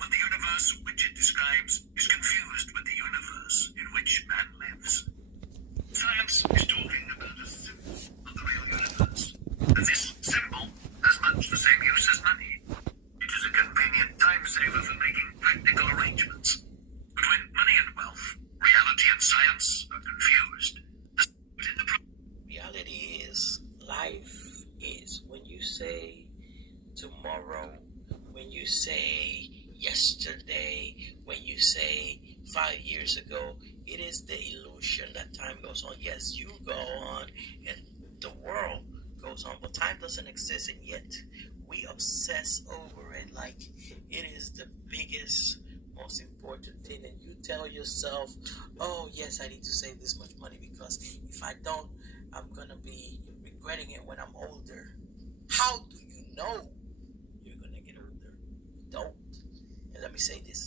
when the universe which it describes is confused with the universe in which man lives. Science is talking about a symbol of the real universe, and this symbol has much the same use as money. It is a convenient time saver for making practical arrangements. But when money and wealth, reality and science are confused, reality is, life is. When you say tomorrow, when you say yesterday, when you say 5 years ago, it is the illusion that time goes on. Yes, you go on and the world goes on, but time doesn't exist, and yet we obsess over it like it is the biggest, most important thing. And you tell yourself, oh yes, I need to save this much money because if I don't, I'm gonna be regretting it when I'm older. How do you know you're gonna get older? Don't. And let me say this.